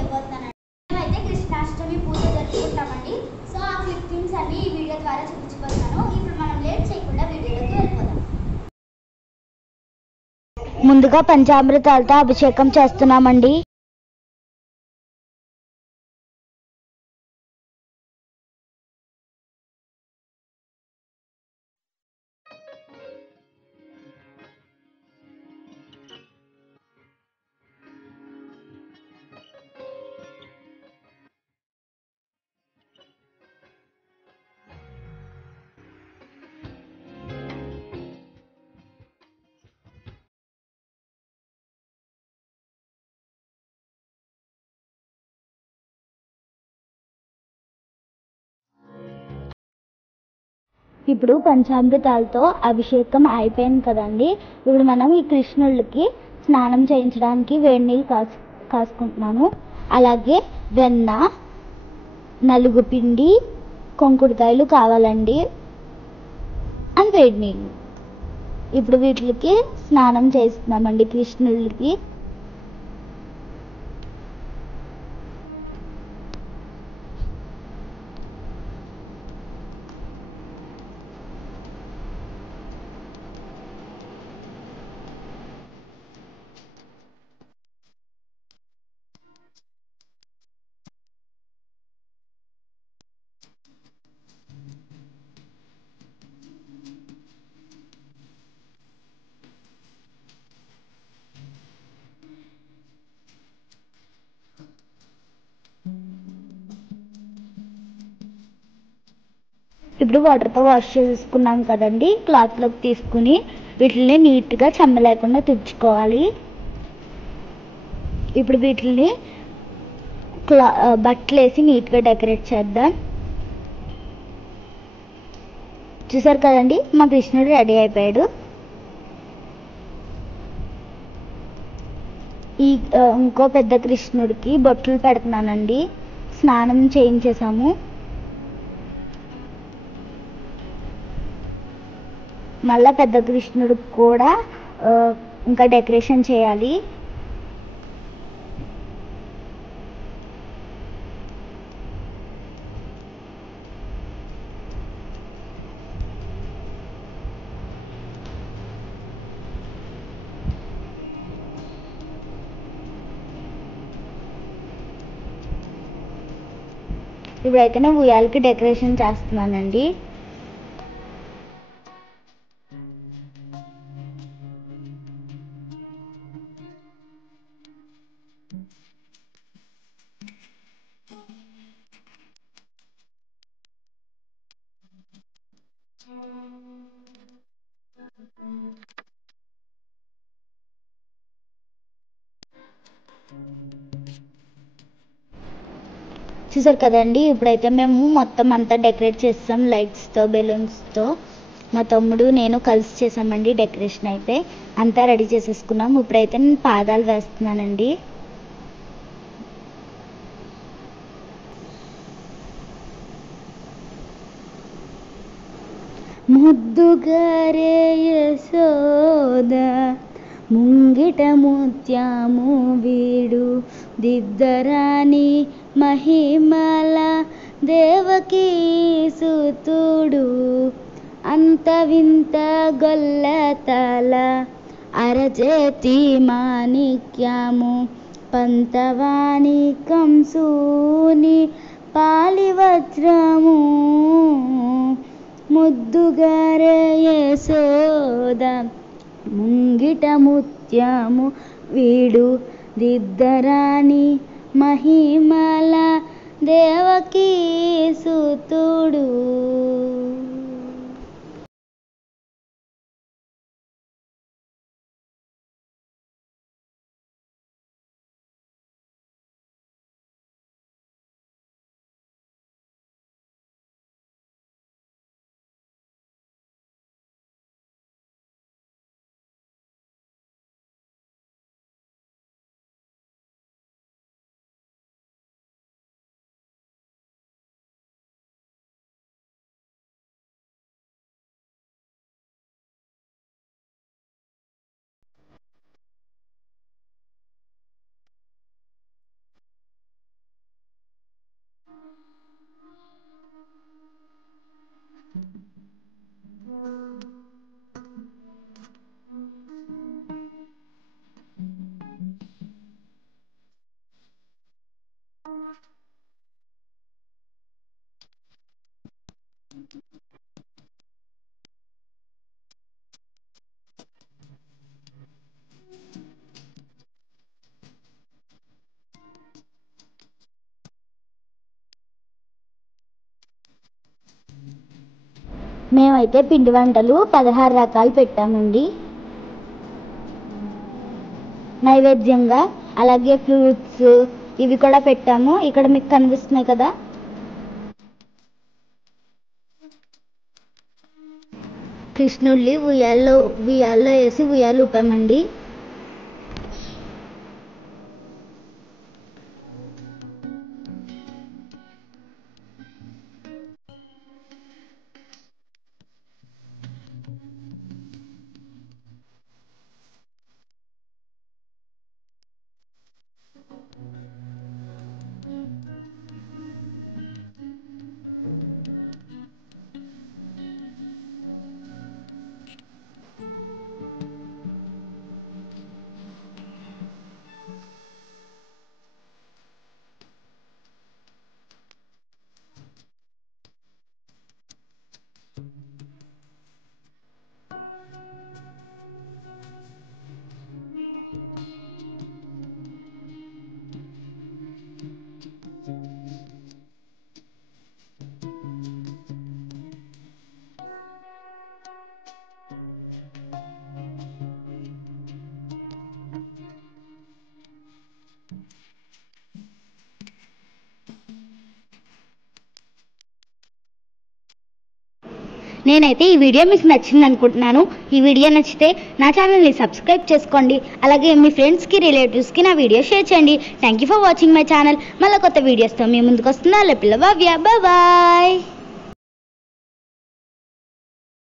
చేయబోతున్నానండి. మేమైతే కృష్ణాష్టమి పూజ జరుపుకుంటామండి. సో ఆ క్లిప్పింగ్స్ అన్ని ఈ వీడియో ద్వారా చూపించబోతున్నాను. ఇప్పుడు మనం లేట్ చేయకుండా వీడియోలోకి వెళ్ళిపోదాం. ముందుగా పంచామృతాలతో అభిషేకం చేస్తున్నామండి. ఇప్పుడు పంచామృతాలతో అభిషేకం అయిపోయింది కదండి. ఇప్పుడు మనం ఈ కృష్ణుడికి స్నానం చేయించడానికి వేడి నీళ్ళు కాసుకుంటున్నాను. అలాగే వెన్న, నలుగు పిండి, కొంకుడుకాయలు కావాలండి, అండ్ వేడి నీళ్ళు. ఇప్పుడు వీటికి స్నానం చేస్తున్నామండి కృష్ణుడికి. ఇప్పుడు వాటర్తో వాష్ చేసుకున్నాం కదండి. క్లాత్లోకి తీసుకుని వీటిని నీట్గా చెమ్మ లేకుండా తుడుచుకోవాలి. ఇప్పుడు వీటిని బట్టలు వేసి నీట్గా డెకరేట్ చేద్దాం. చూసారు కదండి, మా కృష్ణుడు రెడీ అయిపోయాడు. ఇంకో పెద్ద కృష్ణుడికి బొట్లు పెడుతున్నానండి. స్నానం చేయించేసాము. మళ్ళా పెద్ద కృష్ణుడికి కూడా ఇంకా డెకరేషన్ చేయాలి. ఇప్పుడైతే నేను ఉయ్యాలకి డెకరేషన్ చేస్తున్నానండి. చూసారు కదండి, ఇప్పుడైతే మేము మొత్తం అంతా డెకరేట్ చేస్తాం లైట్స్తో, బెలూన్స్తో. మా తమ్ముడు నేను కలిసి చేసామండి డెకరేషన్. అయితే అంతా రెడీ చేసేసుకున్నాం. ఇప్పుడైతే నేను పాదాలు వేస్తున్నానండి. ముద్దుగారే యశోద ముంగిట ముత్యాము వీడు, దిద్దరాని మహిమల దేవకీ సుతుడు, అంత వింత గొల్లతల అరచేతి మాణిక్యము, పంతవాణి కంసుని పాలివజ్రము, ముద్దుగారే యశోద ముంగిట ముత్యము వీడు, దిద్దరాని మహిమల దేవకీ సుతుడు. మేమైతే పిండి వంటలు 16 రకాలు పెట్టామండి నైవేద్యంగా. అలాగే ఫ్రూట్స్ ఇవి కూడా పెట్టాము. ఇక్కడ మీకు కనిపిస్తున్నాయి కదా. కృష్ణుల్ని ఉయ్యాల్లో వేసి ఉయ్యాలు ఊపామండి. నేనైతే ఈ వీడియో మీకు నచ్చింది అనుకుంటున్నాను. ఈ వీడియో నచ్చితే నా ఛానల్ని సబ్స్క్రైబ్ చేసుకోండి. అలాగే మీ ఫ్రెండ్స్కి రిలేటివ్స్కి నా వీడియో షేర్ చేయండి. Thank you for watching my channel. మళ్ళీ కొత్త వీడియోస్తో మీ ముందుకు వస్తున్నా. పిల్ల భవ్య. బాయ్.